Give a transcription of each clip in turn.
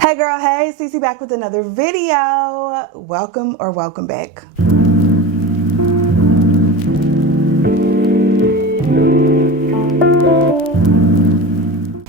Hey girl, hey, Cece back with another video. Welcome or welcome back.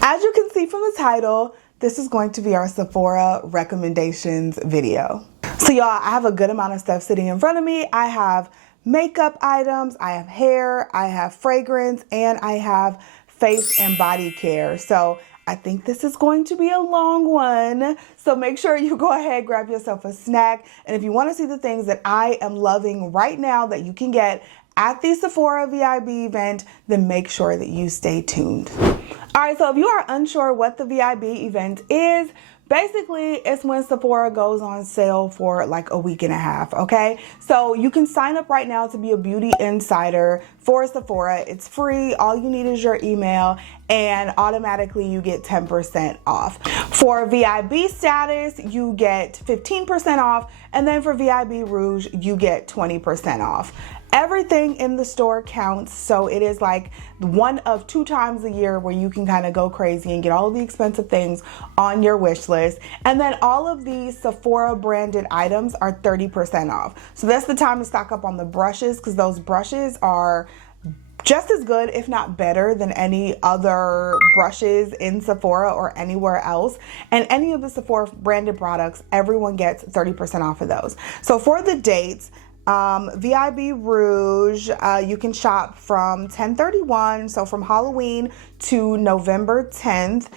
As you can see from the title, this is going to be our Sephora recommendations video. So y'all, I have a good amount of stuff sitting in front of me. I have makeup items, I have hair, I have fragrance, and I have face and body care. So I think this is going to be a long one. So make sure you go ahead, grab yourself a snack. And if you want to see the things that I am loving right now that you can get at the Sephora VIB event, then make sure that you stay tuned. All right, so if you are unsure what the VIB event is, basically, it's when Sephora goes on sale for like a week and a half, okay? So you can sign up right now to be a beauty insider for Sephora. It's free. All you need is your email, and automatically you get 10% off. For VIB status, you get 15% off, and then for VIB Rouge, you get 20% off. Everything in the store counts, so it is like one of 2 times a year where you can kind of go crazy and get all of the expensive things on your wish list. And then all of these Sephora branded items are 30% off. So that's the time to stock up on the brushes, because those brushes are just as good, if not better, than any other brushes in Sephora or anywhere else. And any of the Sephora branded products, everyone gets 30% off of those. So for the dates, VIB Rouge, you can shop from 10/31, so from Halloween to November 10th.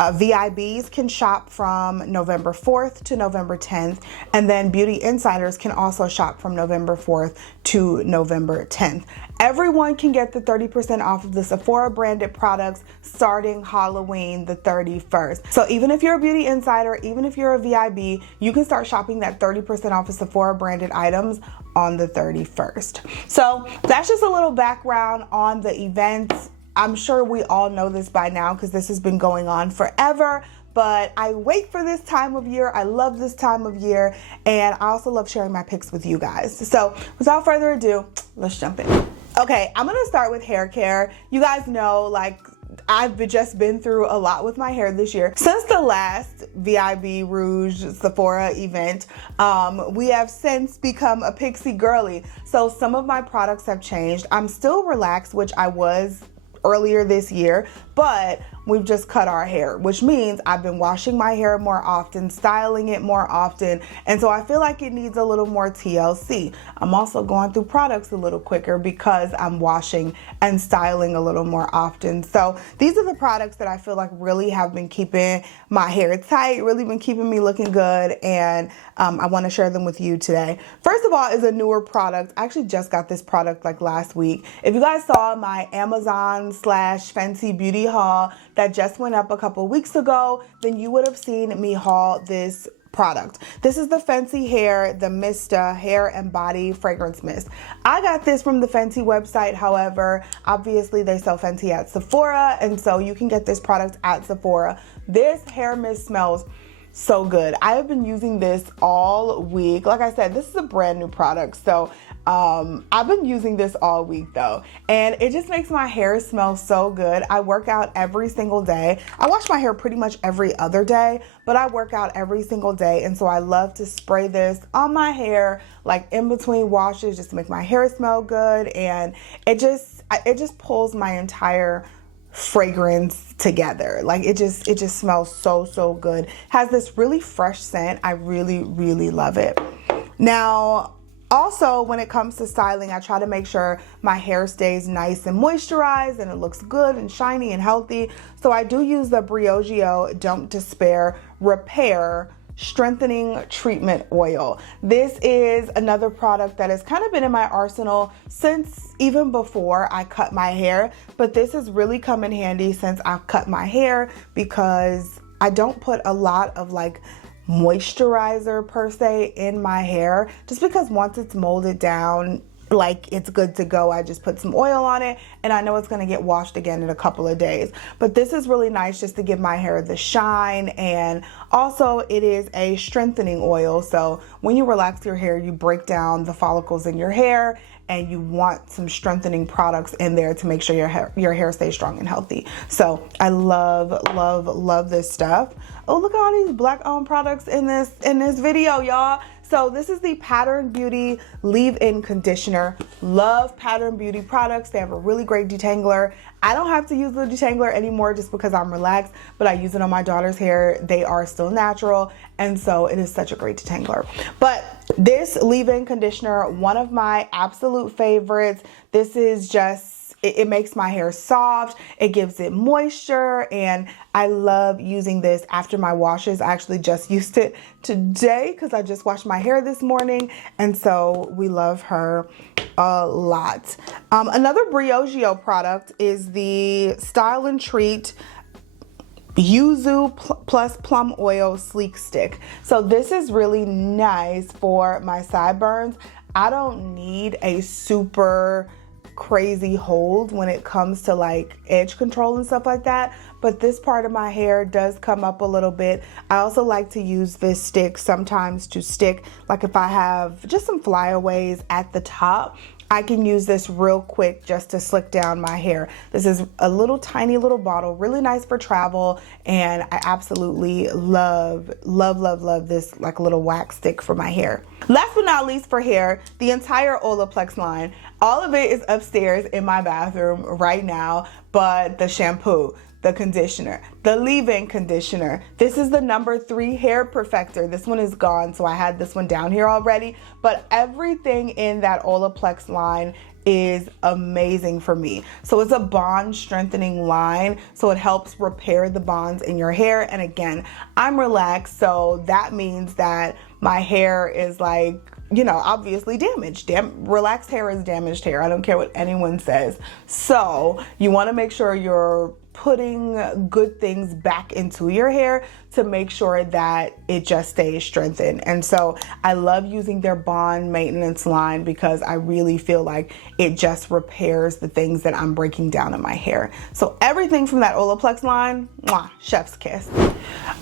VIBs can shop from November 4th to November 10th, and then Beauty Insiders can also shop from November 4th to November 10th. Everyone can get the 30% off of the Sephora branded products starting Halloween the 31st. So even if you're a Beauty Insider, even if you're a VIB, you can start shopping that 30% off of Sephora branded items on the 31st. So that's just a little background on the events. I'm sure we all know this by now because this has been going on forever, but I wait for this time of year. I love this time of year, and I also love sharing my picks with you guys. So without further ado, let's jump in. Okay, I'm gonna start with hair care. You guys know, like, I've just been through a lot with my hair this year. Since the last VIB Rouge Sephora event, we have since become a pixie girly. So some of my products have changed. I'm still relaxed, which I was earlier this year, but we've just cut our hair, which means I've been washing my hair more often, styling it more often, and so I feel like it needs a little more TLC. I'm also going through products a little quicker because I'm washing and styling a little more often. So these are the products that I feel like really have been keeping my hair tight, really been keeping me looking good, and I want to share them with you today. First of all is a newer product. I actually just got this product like last week. If you guys saw my Amazon/Fenty Beauty haul that just went up a couple weeks ago, then you would have seen me haul this product. This is the Fenty Hair, the Mista Hair and Body Fragrance Mist. I got this from the Fenty website. However, obviously they sell Fenty at Sephora, and so you can get this product at Sephora. This hair mist smells so good. I have been using this all week. Like I said, this is a brand new product, so I've been using this all week though, and it just makes my hair smell so good. I work out every single day. I wash my hair pretty much every other day, but I work out every single day, and so I love to spray this on my hair like in between washes just to make my hair smell good, and it just pulls my entire fragrance together. Like it just smells so good. Has this really fresh scent. I really love it. Now, also, when it comes to styling, I try to make sure my hair stays nice and moisturized and it looks good and shiny and healthy. So I do use the Briogeo Don't Despair Repair Strengthening Treatment Oil. This is another product that has kind of been in my arsenal since even before I cut my hair, but this has really come in handy since I've cut my hair because I don't put a lot of like moisturizer per se in my hair, just because once it's molded down, like it's good to go. I just put some oil on it and I know it's going to get washed again in a couple of days. But this is really nice just to give my hair the shine, and also it is a strengthening oil. So when you relax your hair, you break down the follicles in your hair and you want some strengthening products in there to make sure your hair stays strong and healthy. So I love this stuff. Oh, look at all these black owned products in this video, y'all. So this is the Pattern Beauty leave-in conditioner. Love Pattern Beauty products. They have a really great detangler. I don't have to use the detangler anymore just because I'm relaxed, but I use it on my daughter's hair. They are still natural, and so it is such a great detangler. But this leave-in conditioner, one of my absolute favorites. This is just, it makes my hair soft, it gives it moisture, and I love using this after my washes. I actually just used it today because I just washed my hair this morning, and so we love her a lot. Another Briogeo product is the Style and Treat Yuzu plus Plum Oil Sleek Stick. So this is really nice for my sideburns. I don't need a super crazy hold when it comes to like edge control and stuff like that, but this part of my hair does come up a little bit. I also like to use this stick sometimes to stick, like if I have just some flyaways at the top, I can use this real quick just to slick down my hair. This is a little tiny little bottle, really nice for travel, and I absolutely love this like little wax stick for my hair. Last but not least for hair, the entire Olaplex line. All of it is upstairs in my bathroom right now, but the shampoo, the conditioner, the leave-in conditioner. This is the number 3 hair perfector. This one is gone, so I had this one down here already, but everything in that Olaplex line is amazing for me. So it's a bond strengthening line, so it helps repair the bonds in your hair. And again, I'm relaxed, so that means that my hair is like, you know, obviously damaged. Relaxed hair is damaged hair. I don't care what anyone says. So you want to make sure you're putting good things back into your hair to make sure that it just stays strengthened. And so I love using their bond maintenance line because I really feel like it just repairs the things that I'm breaking down in my hair. So everything from that Olaplex line, mwah, chef's kiss. All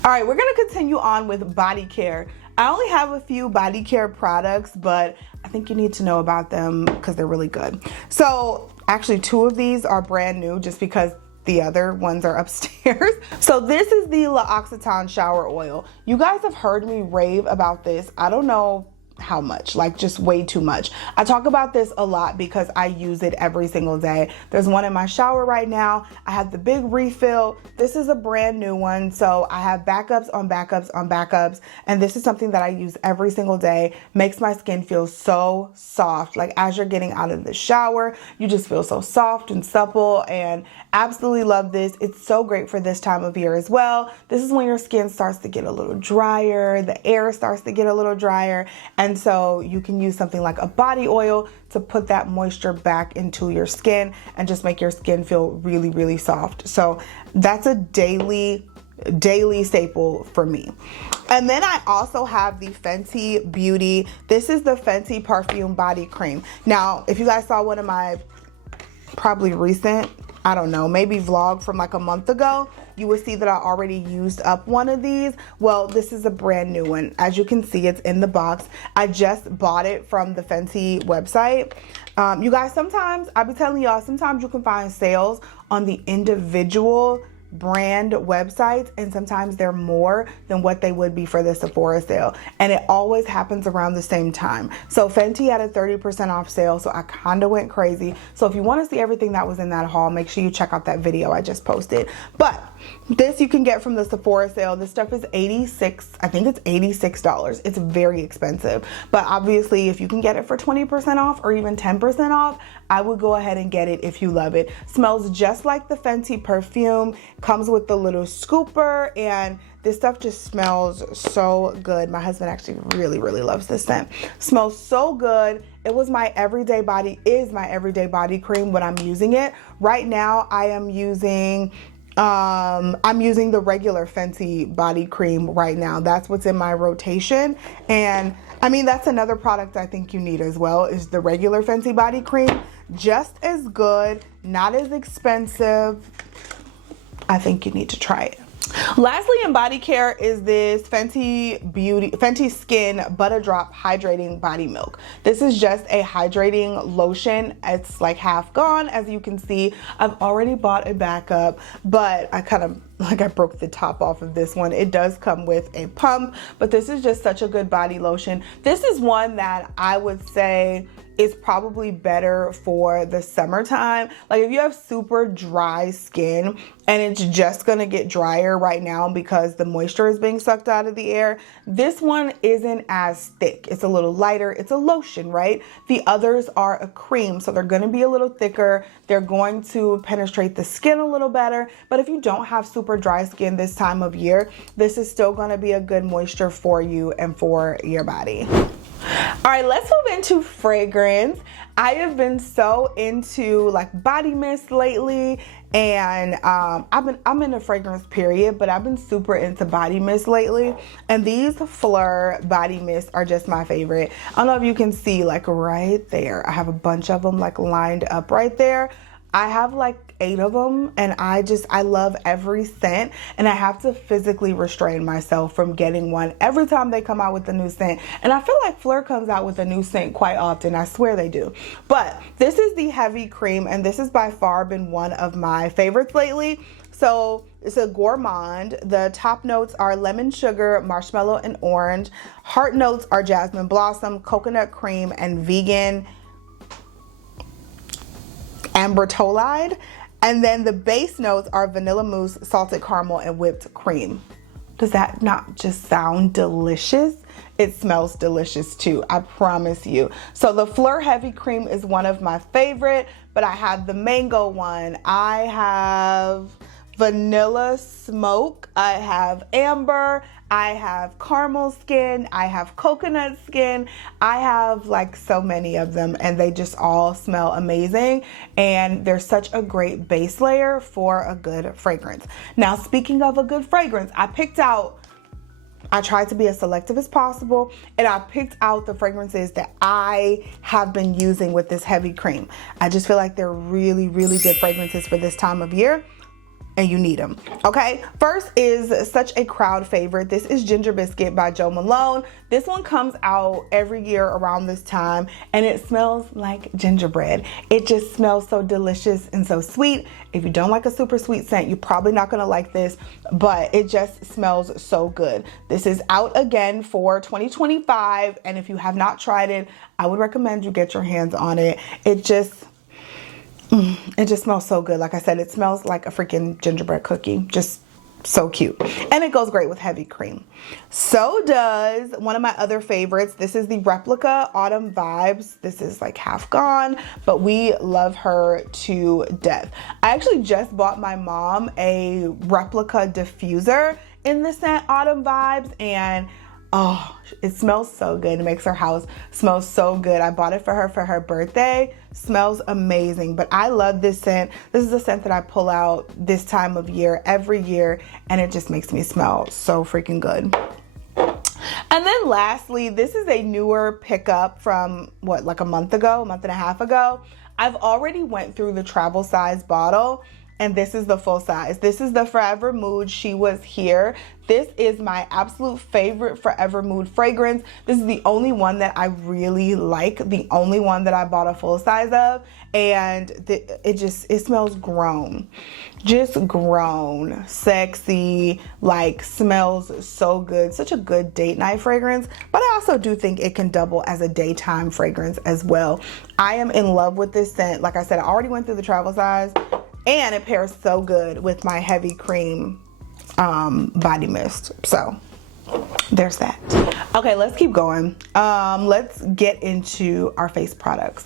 right, we're gonna continue on with body care. I only have a few body care products, but I think you need to know about them because they're really good. So actually 2 of these are brand new just because the other ones are upstairs. So this is the L'Occitane shower oil. You guys have heard me rave about this. I don't know how much, like just way too much. I talk about this a lot because I use it every single day. There's one in my shower right now. I have the big refill. This is a brand new one, so I have backups on backups on backups, and this is something that I use every single day. Makes my skin feel so soft. Like as you're getting out of the shower, you just feel so soft and supple, and absolutely love this. It's so great for this time of year as well. This is when your skin starts to get a little drier, the air starts to get a little drier, and so you can use something like a body oil to put that moisture back into your skin and just make your skin feel really, really soft. So that's a daily staple for me. And then I also have the Fenty Beauty. This is the Fenty Perfume Body Cream. Now, if you guys saw one of my probably recent, I don't know, maybe vlog from like a month ago, you will see that I already used up one of these. Well, this is a brand new one. As you can see, it's in the box. I just bought it from the Fenty website. You guys, sometimes, I'll be telling y'all, sometimes you can find sales on the individual brand websites, and sometimes they're more than what they would be for the Sephora sale, and it always happens around the same time. So Fenty had a 30% off sale, so I kind of went crazy. So if you want to see everything that was in that haul, make sure you check out that video I just posted. But this you can get from the Sephora sale. This stuff is I think it's $86. It's very expensive, but obviously if you can get it for 20% off or even 10% off, I would go ahead and get it if you love it. Smells just like the Fenty perfume, comes with the little scooper, and this stuff just smells so good. My husband actually really, really loves this scent. Smells so good. It was my everyday body, is my everyday body cream when I'm using it. Right now I am using I'm using the regular Fenty body cream right now. That's what's in my rotation. And I mean, that's another product I think you need as well, is the regular Fenty body cream. Just as good, not as expensive. I think you need to try it. Lastly, in body care is this Fenty Skin Butter Drop Hydrating Body Milk. This is just a hydrating lotion. It's like half gone, as you can see. I've already bought a backup, but I broke the top off of this one. It does come with a pump, but this is just such a good body lotion. This is one that I would say is probably better for the summertime. Like if you have super dry skin and it's just gonna get drier right now because the moisture is being sucked out of the air, this one isn't as thick. It's a little lighter. It's a lotion, right? The others are a cream, so they're gonna be a little thicker. They're going to penetrate the skin a little better. But if you don't have super dry skin this time of year, this is still gonna be a good moisture for you and for your body. All right, let's move into fragrance. I have been so into like body mist lately, and I'm in a fragrance period, but I've been super into body mist lately, and these Fleur body mists are just my favorite. I don't know if you can see, like right there, I have a bunch of them like lined up right there. I have like 8 of them, and I love every scent, and I have to physically restrain myself from getting one every time they come out with a new scent. And I feel like Fleur comes out with a new scent quite often. I swear they do. But this is the heavy cream, and this has by far been one of my favorites lately. So it's a gourmand. The top notes are lemon sugar, marshmallow, and orange. Heart notes are jasmine blossom, coconut cream, and vegan ambertolide. And then the base notes are vanilla mousse, salted caramel, and whipped cream. Does that not just sound delicious? It smells delicious too, I promise you. So the Fleur Heavy Cream is one of my favorite, but I have the mango one. I have vanilla smoke, I have amber, I have caramel skin, I have coconut skin. I have like so many of them, and they just all smell amazing, and they're such a great base layer for a good fragrance. Now, speaking of a good fragrance, I tried to be as selective as possible, and I picked out the fragrances that I have been using with this heavy cream. I just feel like they're really, really good fragrances for this time of year, and you need them. Okay, first is such a crowd favorite. This is Ginger Biscuit by Jo Malone. This one comes out every year around this time, and it smells like gingerbread. It just smells so delicious and so sweet. If you don't like a super sweet scent, you're probably not gonna like this, but it just smells so good. This is out again for 2025, and if you have not tried it, I would recommend you get your hands on it. It just smells so good. Like I said, it smells like a freaking gingerbread cookie. Just so cute. And it goes great with heavy cream. So does one of my other favorites. This is the Replica Autumn Vibes. This is like half gone, but we love her to death. I actually just bought my mom a Replica diffuser in the scent Autumn Vibes, and oh, it smells so good. It makes her house smell so good. I bought it for her birthday. Smells amazing, but I love this scent. This is a scent that I pull out this time of year every year, and it just makes me smell so freaking good. And then lastly, this is a newer pickup from like a month and a half ago. I've already went through the travel size bottle, and this is the full size. This is the Forever Mood She Was Here. This is my absolute favorite Forever Mood fragrance. This is the only one that I really like, the only one that I bought a full size of, and it smells grown. Just grown, sexy, like smells so good. Such a good date night fragrance, but I also do think it can double as a daytime fragrance as well. I am in love with this scent. Like I said, I already went through the travel size, and it pairs so good with my heavy cream body mist. So there's that. Okay, let's keep going. Let's get into our face products.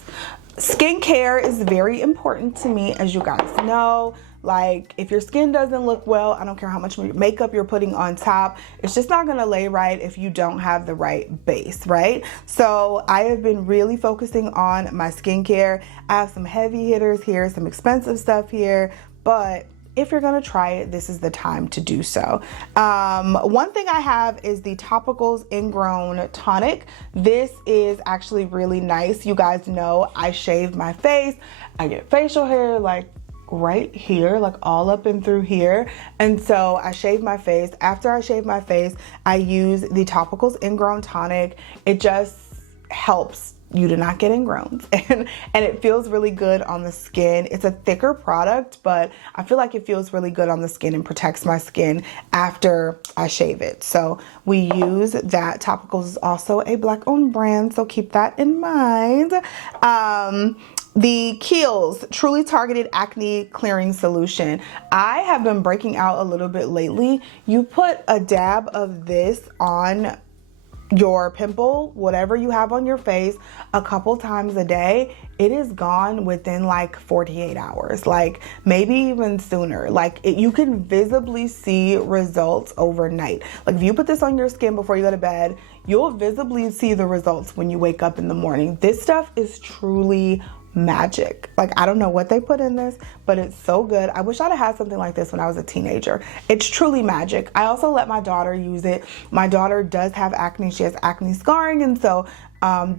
Skincare is very important to me, as you guys know. Like, if your skin doesn't look well, I don't care how much makeup you're putting on top, it's just not gonna lay right if you don't have the right base, right? So I have been really focusing on my skincare. I have some heavy hitters here, some expensive stuff here, but if you're gonna try it, this is the time to do so. One thing I have is the Topicals Ingrown Tonic. This is actually really nice. You guys know I shave my face, I get facial hair like right here, like all up and through here. And so I shave my face. After I shave my face, I use the Topicals Ingrown Tonic. It just helps you to not get ingrowns, and it feels really good on the skin. It's a thicker product, but I feel like it feels really good on the skin and protects my skin after I shave it. So we use that. Topicals is also a Black-owned brand, so keep that in mind. The Kiehl's Truly Targeted Acne Clearing Solution. I have been breaking out a little bit lately. You put a dab of this on your pimple, whatever you have on your face, a couple times a day, it is gone within like 48 hours, like maybe even sooner. Like you can visibly see results overnight. Like if you put this on your skin before you go to bed, you'll visibly see the results when you wake up in the morning. This stuff is truly magic. Like I don't know what they put in this, but it's so good. I wish I'd have had something like this when I was a teenager. It's truly magic. I also let my daughter use it. My daughter does have acne. She has acne scarring, and so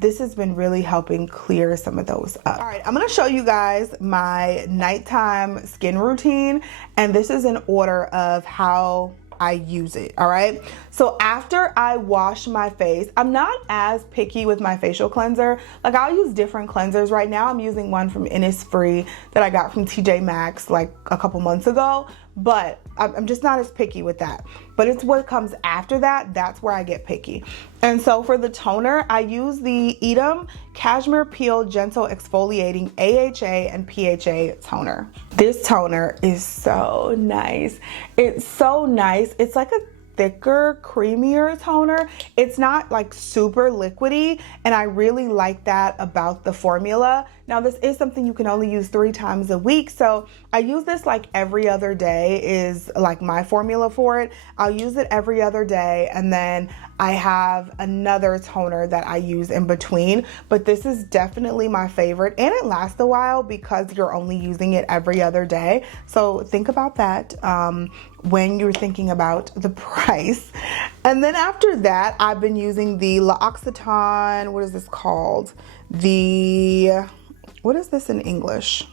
this has been really helping clear some of those up. All right, I'm gonna show you guys my nighttime skin routine, and this is in order of how I use it. All right, so after I wash my face, I'm not as picky with my facial cleanser. Like I'll use different cleansers. Right now I'm using one from Innisfree that I got from TJ Maxx like a couple months ago, but I'm just not as picky with that. But it's what comes after that, that's where I get picky. And so for the toner, I use the Edam Cashmere Peel Gentle Exfoliating AHA and PHA toner. This toner is so nice. It's so nice. It's like a thicker, creamier toner. It's not like super liquidy, and I really like that about the formula. Now this is something you can only use 3 times a week, so I use this like every other day is like my formula for it. I'll use it every other day, and then I have another toner that I use in between, but this is definitely my favorite, and it lasts a while because you're only using it every other day. So think about that when you're thinking about the price. And then after that, I've been using the L'Occitane, what is this called? What is this in English?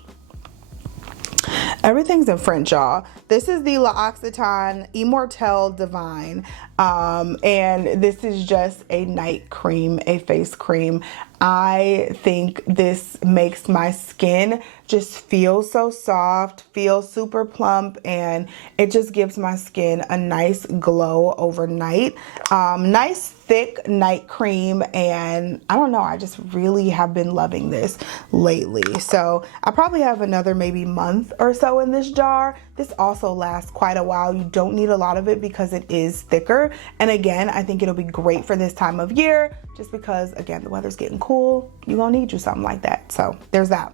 Everything's in French, y'all. This is the L'Occitane Immortelle Divine, and this is just a night cream, a face cream. I think this makes my skin just feel so soft, feel super plump, and it just gives my skin a nice glow overnight. Nice thick night cream, and I don't know, I just really have been loving this lately. So I probably have another maybe month or so in this jar. This also lasts quite a while. You don't need a lot of it because it is thicker. And again, I think it'll be great for this time of year just because, again, the weather's getting cool. You're gonna need you something like that. So there's that.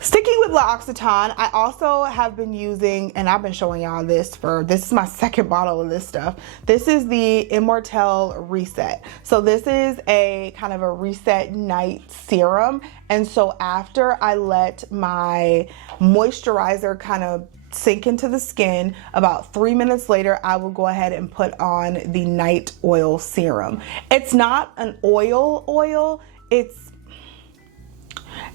Sticking with L'Occitane, I also have been using, and I've been showing y'all this is my second bottle of this stuff. This is the Immortelle Reset. So this is a kind of a reset night serum. And so after I let my moisturizer kind of sink into the skin, about 3 minutes later, I will go ahead and put on the night oil serum. It's not an oil,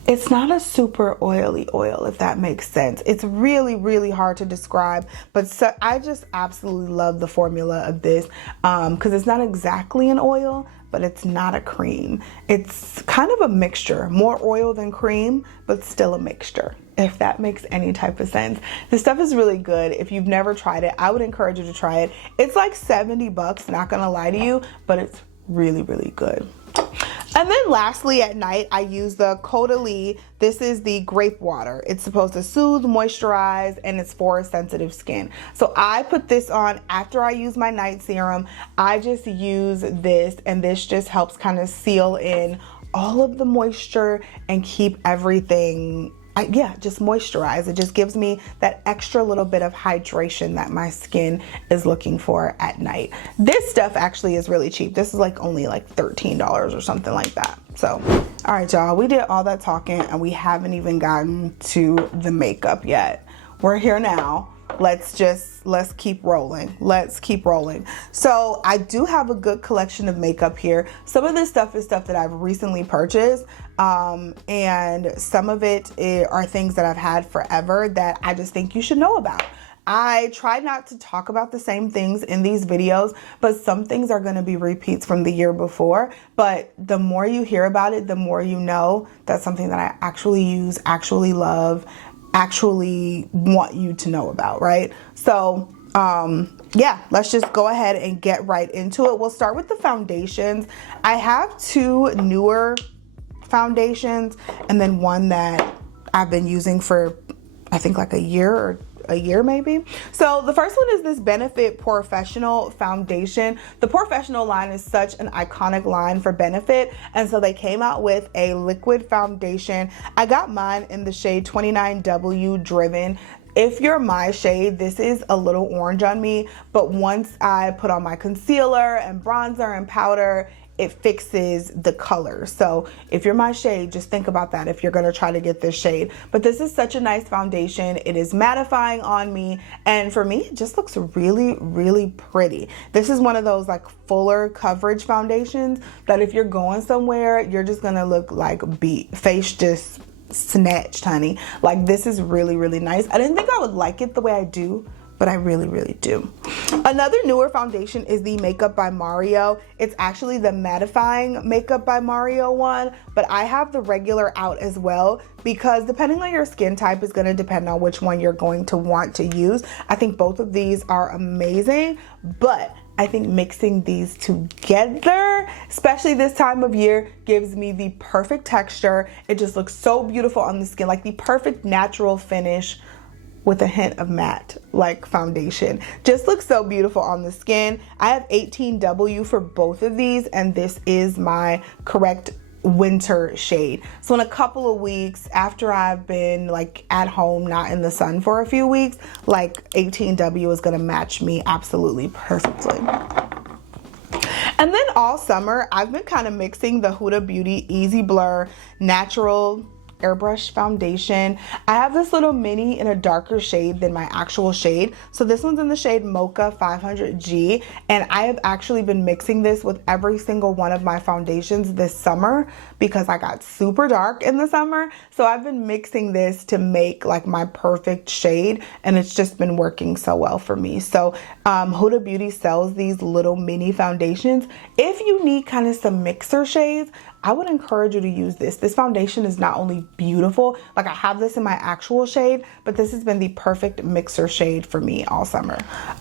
it's not a super oily oil, if that makes sense. It's really, really hard to describe, but so I just absolutely love the formula of this because it's not exactly an oil, but it's not a cream. It's kind of a mixture, more oil than cream, but still a mixture, if that makes any type of sense. This stuff is really good. If you've never tried it, I would encourage you to try it. It's like 70 bucks, not gonna lie to you, but it's really, really good. And then lastly, at night, I use the Caudalie. This is the grape water. It's supposed to soothe, moisturize, and it's for sensitive skin. So I put this on after I use my night serum. I just use this, and this just helps kind of seal in all of the moisture and keep everything, just moisturize. It just gives me that extra little bit of hydration that my skin is looking for at night. This stuff actually is really cheap. This is like only like $13 or something like that. So, all right, y'all, we did all that talking and we haven't even gotten to the makeup yet. We're here now. Let's keep rolling. Let's keep rolling. So I do have a good collection of makeup here. Some of this stuff is stuff that I've recently purchased. and some of it are things that I've had forever that I just think you should know about. I try not to talk about the same things in these videos, but some things are going to be repeats from the year before. But the more you hear about it, the more you know that's something that I actually use, actually love, actually want you to know about, right? So yeah, let's just go ahead and get right into it. We'll start with the foundations. I have two newer foundations and then one that I've been using for I think like a year maybe. So the first one is this Benefit Professional foundation. The Professional line is such an iconic line for Benefit, and so they came out with a liquid foundation. I got mine in the shade 29W Driven. If you're my shade, this is a little orange on me, but once I put on my concealer and bronzer and powder, it fixes the color. So if you're my shade, just think about that if you're gonna try to get this shade. But this is such a nice foundation. It is mattifying on me, and for me, it just looks really, really pretty. This is one of those like fuller coverage foundations that if you're going somewhere, you're just gonna look like beat, face just snatched, honey. Like this is really, really nice. I didn't think I would like it the way I do, but I really, really do. Another newer foundation is the Makeup by Mario. It's actually the mattifying Makeup by Mario one, but I have the regular out as well because depending on your skin type is gonna depend on which one you're going to want to use. I think both of these are amazing, but I think mixing these together, especially this time of year, gives me the perfect texture. It just looks so beautiful on the skin, like the perfect natural finish with a hint of matte like foundation. Just looks so beautiful on the skin. I have 18W for both of these, and this is my correct winter shade. So in a couple of weeks after I've been like at home, not in the sun for a few weeks, like 18W is gonna match me absolutely perfectly. And then all summer, I've been kind of mixing the Huda Beauty Easy Blur Natural Airbrush foundation. I have this little mini in a darker shade than my actual shade. So this one's in the shade Mocha 500G, and I have actually been mixing this with every single one of my foundations this summer because I got super dark in the summer. So I've been mixing this to make like my perfect shade, and it's just been working so well for me. So Huda Beauty sells these little mini foundations. If you need kind of some mixer shades, I would encourage you to use this. This foundation is not only beautiful, like I have this in my actual shade, but this has been the perfect mixer shade for me all summer.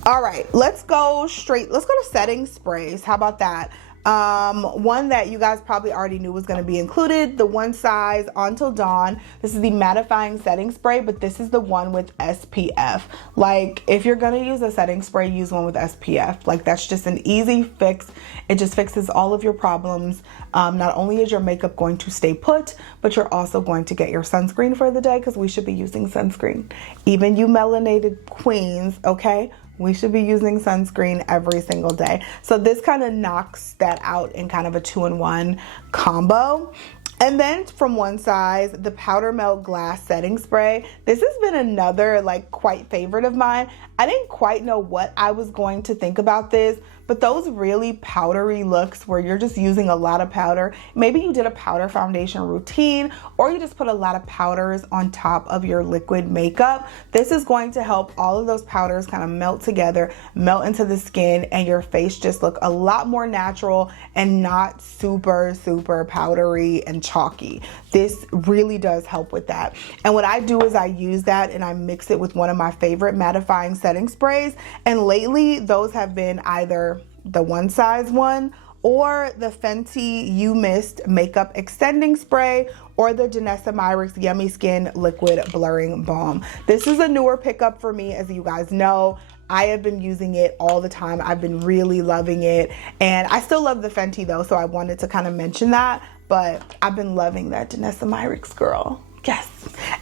All right, let's go to setting sprays. How about that? One that you guys probably already knew was going to be included, the One Size Until Dawn. This is the mattifying setting spray, but this is the one with SPF. Like if you're going to use a setting spray, use one with SPF. Like that's just an easy fix. It just fixes all of your problems. Not only is your makeup going to stay put, but you're also going to get your sunscreen for the day because we should be using sunscreen. Even you melanated queens, okay? We should be using sunscreen every single day. So this kind of knocks that out in kind of a 2-in-1 combo. And then from One Size, the Powder Melt Glass Setting Spray. This has been another like quite favorite of mine. I didn't quite know what I was going to think about this, but those really powdery looks where you're just using a lot of powder, maybe you did a powder foundation routine or you just put a lot of powders on top of your liquid makeup. This is going to help all of those powders kind of melt together, melt into the skin, and your face just look a lot more natural and not super, super powdery and chalky. This really does help with that. And what I do is I use that and I mix it with one of my favorite mattifying setting sprays. And lately those have been either the One Size one or the Fenty You Mist Makeup Extending Spray or the Janessa Myricks Yummy Skin Liquid Blurring Balm. This is a newer pickup for me, as you guys know. I have been using it all the time. I've been really loving it. And I still love the Fenty though, so I wanted to kind of mention that. But I've been loving that Janessa Myricks, girl. Yes.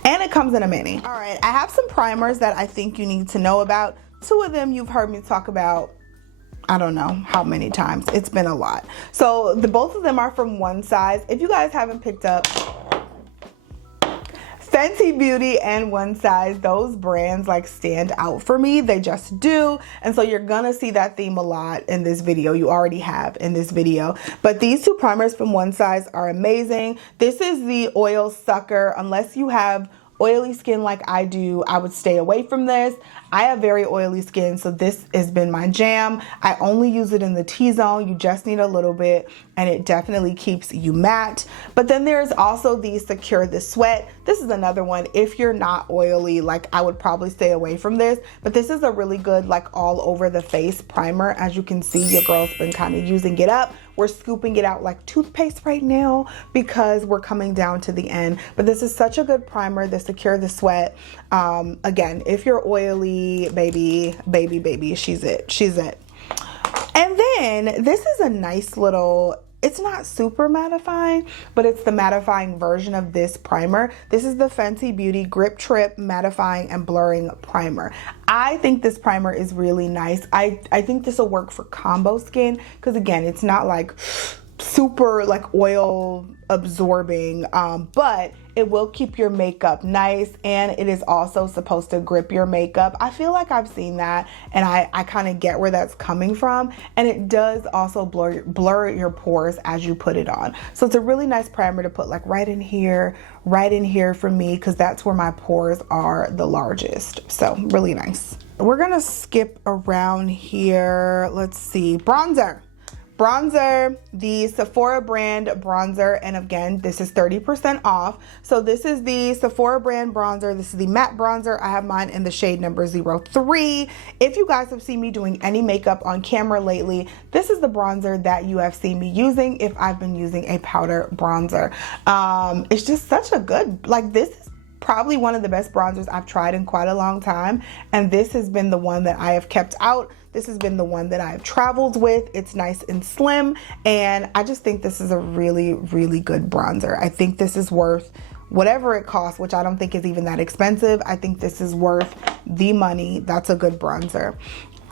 And it comes in a mini. All right, I have some primers that I think you need to know about. Two of them you've heard me talk about, I don't know how many times. It's been a lot. So both of them are from One Size. If you guys haven't picked up Fenty Beauty and One Size, those brands like stand out for me. They just do. And so you're gonna see that theme a lot in this video. You already have in this video. But these two primers from One Size are amazing. This is the Oil Sucker. Unless you have oily skin like I do, I would stay away from this. I have very oily skin, so this has been my jam. I only use it in the T-zone. You just need a little bit, and it definitely keeps you matte. But then there's also the Secure the Sweat. This is another one. If you're not oily, like I would probably stay away from this, but this is a really good like all over the face primer. As you can see, your girl's been kind of using it up. We're scooping it out like toothpaste right now because we're coming down to the end. But this is such a good primer, the Secure the Sweat. Again, if you're oily, baby, she's it. And then this is a nice little, it's not super mattifying, but it's the mattifying version of this primer. This is the Fenty Beauty Grip Trip Mattifying and Blurring Primer. I think this primer is really nice. I think this will work for combo skin because again, it's not like super like oil absorbing, but it will keep your makeup nice, and it is also supposed to grip your makeup. I feel like I've seen that, and I kind of get where that's coming from, and it does also blur your pores as you put it on. So it's a really nice primer to put like right in here for me, because that's where my pores are the largest. So really nice. We're gonna skip around here. Let's see, bronzer, the Sephora brand bronzer, and again, this is 30% off. So this is the Sephora brand bronzer. This is the matte bronzer. I have mine in the shade number 03. If you guys have seen me doing any makeup on camera lately, this is the bronzer that you have seen me using if I've been using a powder bronzer. It's just such a good, like, this is probably one of the best bronzers I've tried in quite a long time, and this has been the one that I have kept out. This has been the one that I've traveled with. It's nice and slim, and I just think this is a really, really good bronzer. I think this is worth whatever it costs, which I don't think is even that expensive. I think this is worth the money. That's a good bronzer.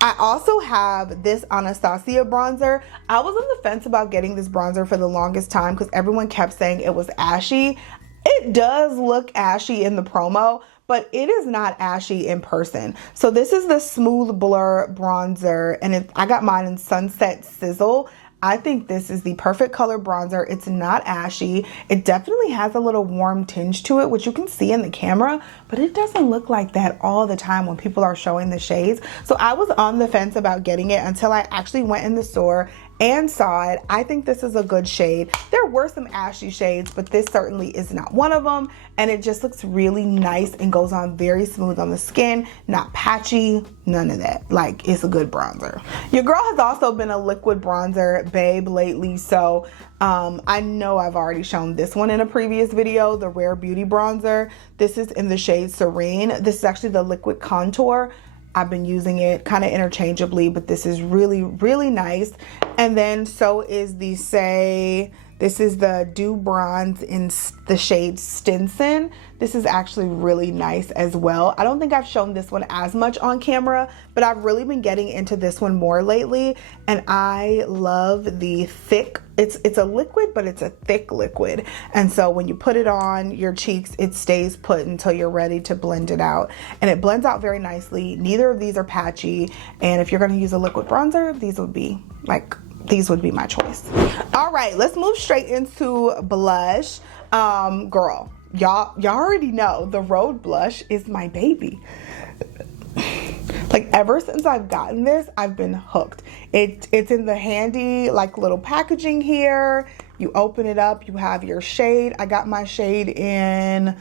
I also have this Anastasia bronzer. I was on the fence about getting this bronzer for the longest time because everyone kept saying it was ashy. It does look ashy in the promo, but it is not ashy in person. So this is the Smooth Blur bronzer, and I got mine in Sunset Sizzle. I think this is the perfect color bronzer. It's not ashy. It definitely has a little warm tinge to it, which you can see in the camera, but it doesn't look like that all the time when people are showing the shades. So I was on the fence about getting it until I actually went in the store and saw it. I think this is a good shade. There were some ashy shades, but this certainly is not one of them, and it just looks really nice and goes on very smooth on the skin, not patchy, none of that. Like, it's a good bronzer. Your girl has also been a liquid bronzer babe lately, so I know I've already shown this one in a previous video, the Rare Beauty bronzer. This is in the shade Serene. This is actually the liquid contour. I've been using it kind of interchangeably, but this is really, really nice. And then so is the this is the Dew Bronze in the shade Stinson. This is actually really nice as well. I don't think I've shown this one as much on camera, but I've really been getting into this one more lately, and I love the thick, it's a liquid, but it's a thick liquid. And so when you put it on your cheeks, it stays put until you're ready to blend it out. And it blends out very nicely. Neither of these are patchy. And if you're gonna use a liquid bronzer, these would be my choice. All right, let's move straight into blush. Girl, y'all already know the Rhode blush is my baby. Like, ever since I've gotten this, I've been hooked. It's in the handy like little packaging here. You open it up, you have your shade. I got my shade in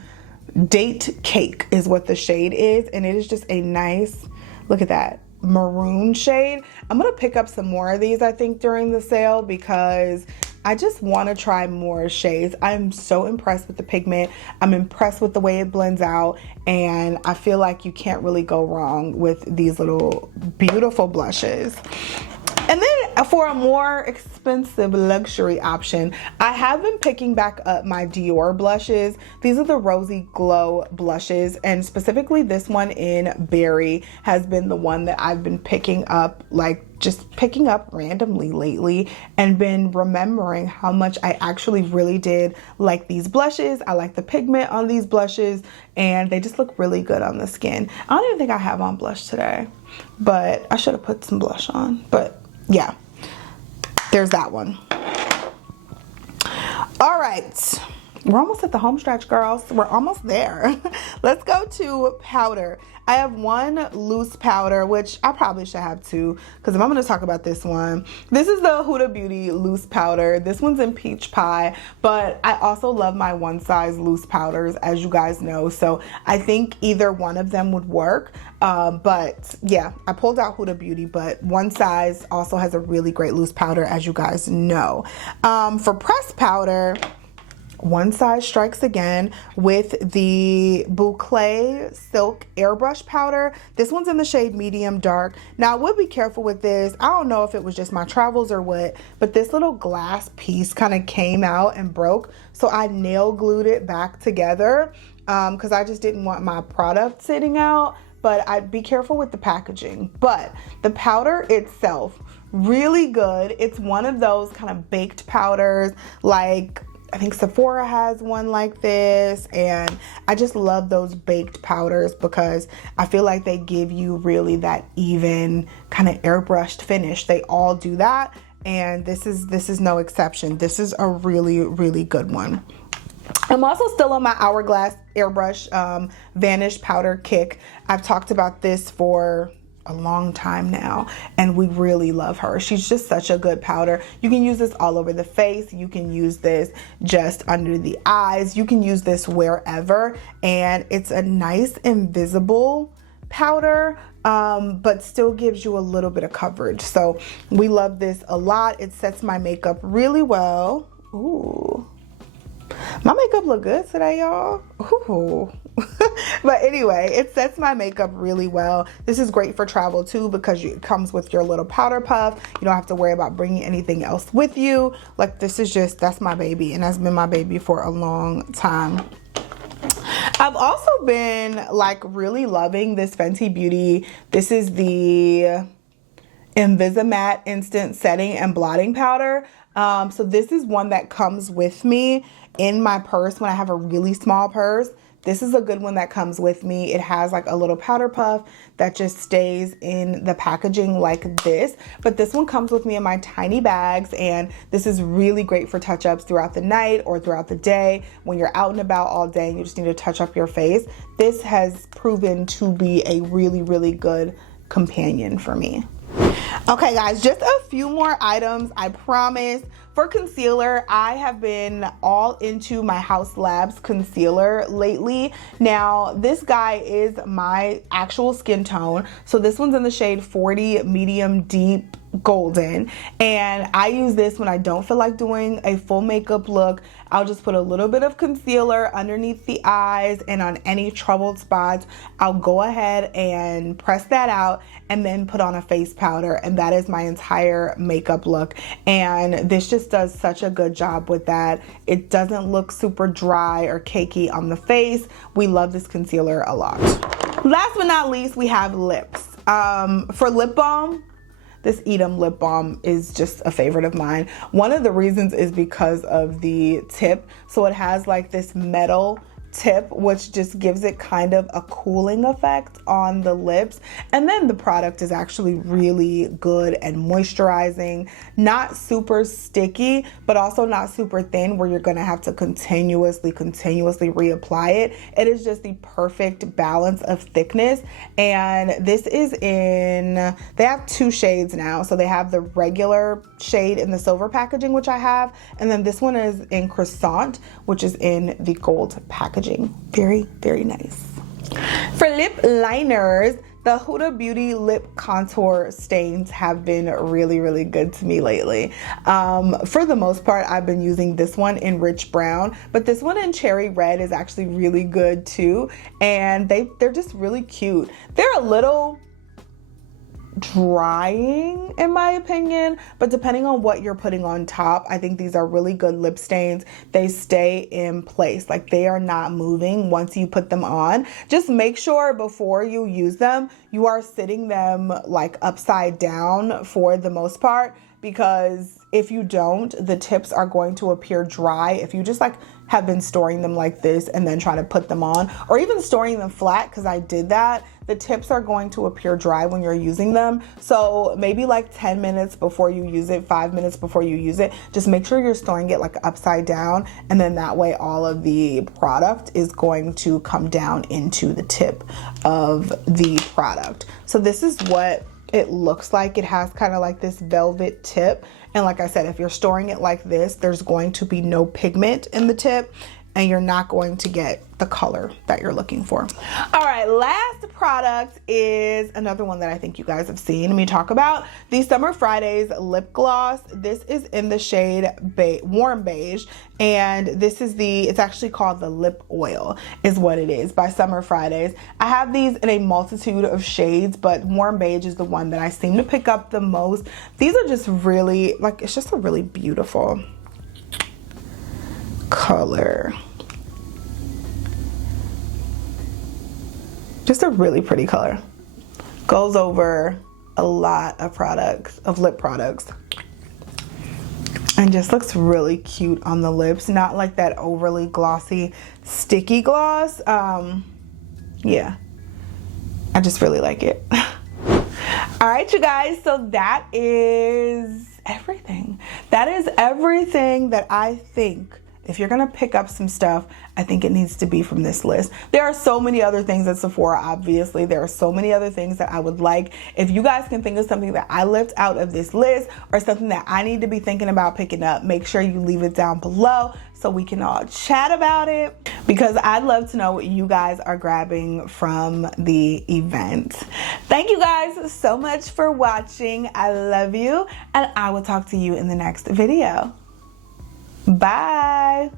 Date Cake is what the shade is, and it is just a nice, look at that, maroon shade. I'm gonna pick up some more of these, I think, during the sale because I just want to try more shades. I'm so impressed with the pigment. I'm impressed with the way it blends out, and I feel like you can't really go wrong with these little beautiful blushes. And then for a more expensive luxury option, I have been picking back up my Dior blushes. These are the Rosy Glow blushes, and specifically this one in Berry has been the one that I've been picking up, like just picking up randomly lately, and been remembering how much I actually really did like these blushes. I like the pigment on these blushes, and they just look really good on the skin. I don't even think I have on blush today, but I should have put some blush on. But yeah, there's that one. All right, we're almost at the home stretch, girls. We're almost there. Let's go to powder. I have one loose powder, which I probably should have two, because if I'm going to talk about this one, this is the Huda Beauty loose powder. This one's in peach pie, but I also love my one size loose powders, as you guys know. So I think either one of them would work. But yeah, I pulled out Huda Beauty, but one size also has a really great loose powder, as you guys know. For pressed powder, one size strikes again with the Boucle Silk Airbrush Powder. This one's in the shade medium dark. Now I would be careful with this. I don't know if it was just my travels or what, but this little glass piece kind of came out and broke. So I nail glued it back together because I just didn't want my product sitting out. But I'd be careful with the packaging. But the powder itself, really good. It's one of those kind of baked powders, like I think Sephora has one like this, and I just love those baked powders because I feel like they give you really that even kind of airbrushed finish. They all do that, and this is no exception. This is a really, really good one. I'm also still on my Hourglass Airbrush Vanish Powder Kick. I've talked about this for a long time now, and we really love her. She's just such a good powder. You can use this all over the face. You can use this just under the eyes. You can use this wherever, and it's a nice invisible powder, but still gives you a little bit of coverage. So we love this a lot. It sets my makeup really well. Ooh. My makeup look good today, y'all. Ooh. But anyway, it sets my makeup really well. This is great for travel too because it comes with your little powder puff. You don't have to worry about bringing anything else with you. Like this is just, that's my baby, and that's been my baby for a long time. I've also been like really loving this Fenty Beauty. This is the Invisimatte Instant Setting and Blotting Powder. So this is one that comes with me in my purse when I have a really small purse. This is a good one that comes with me. It has like a little powder puff that just stays in the packaging like this. But this one comes with me in my tiny bags, and this is really great for touch-ups throughout the night or throughout the day when you're out and about all day and you just need to touch up your face. This has proven to be a really, really good companion for me. Okay guys, just a few more items, I promise. For concealer, I have been all into my House Labs concealer lately. Now, this guy is my actual skin tone. So this one's in the shade 40 Medium Deep Golden, and I use this when I don't feel like doing a full makeup look. I'll just put a little bit of concealer underneath the eyes, and on any troubled spots I'll go ahead and press that out and then put on a face powder, and that is my entire makeup look. And this just does such a good job with that. It doesn't look super dry or cakey on the face. We love this concealer a lot. Last but not least, we have lips. For lip balm, this Edam lip balm is just a favorite of mine. One of the reasons is because of the tip. So it has like this metal tip, which just gives it kind of a cooling effect on the lips. And then the product is actually really good and moisturizing, not super sticky, but also not super thin where you're gonna have to continuously reapply it. It is just the perfect balance of thickness. And this is in, they have two shades now. So they have the regular shade in the silver packaging, which I have, and then this one is in Croissant, which is in the gold packaging. Very, very nice. For lip liners, the Huda Beauty lip contour stains have been really, really good to me lately. For the most part, I've been using this one in Rich Brown, but this one in Cherry Red is actually really good too. And they're just really cute. They're a little drying in my opinion, but depending on what you're putting on top, I think these are really good lip stains. They stay in place, like they are not moving once you put them on. Just make sure before you use them, you are sitting them like upside down for the most part, because if you don't, the tips are going to appear dry. If you just like have been storing them like this and then try to put them on, or even storing them flat, because I did that, the tips are going to appear dry when you're using them. So maybe like 10 minutes before you use it, 5 minutes before you use it, just make sure you're storing it like upside down, and then that way all of the product is going to come down into the tip of the product. So this is what it looks like. It has kind of like this velvet tip, and like I said, if you're storing it like this, there's going to be no pigment in the tip, and you're not going to get the color that you're looking for. All right, last product is another one that I think you guys have seen me talk about, the Summer Fridays lip gloss. This is in the shade warm beige, and this is it's actually called the lip oil is what it is, by Summer Fridays. I have these in a multitude of shades, but warm beige is the one that I seem to pick up the most. These are just really, like, it's just a really beautiful color. Just a really pretty color. Goes over a lot of products, of lip products, and just looks really cute on the lips. Not like that overly glossy, sticky gloss. Yeah, I just really like it. All right, you guys, so that is everything. That is everything that I think, if you're gonna pick up some stuff, I think it needs to be from this list. There are so many other things at Sephora, obviously. There are so many other things that I would like. If you guys can think of something that I left out of this list, or something that I need to be thinking about picking up, make sure you leave it down below so we can all chat about it, because I'd love to know what you guys are grabbing from the event. Thank you guys so much for watching. I love you, and I will talk to you in the next video. Bye.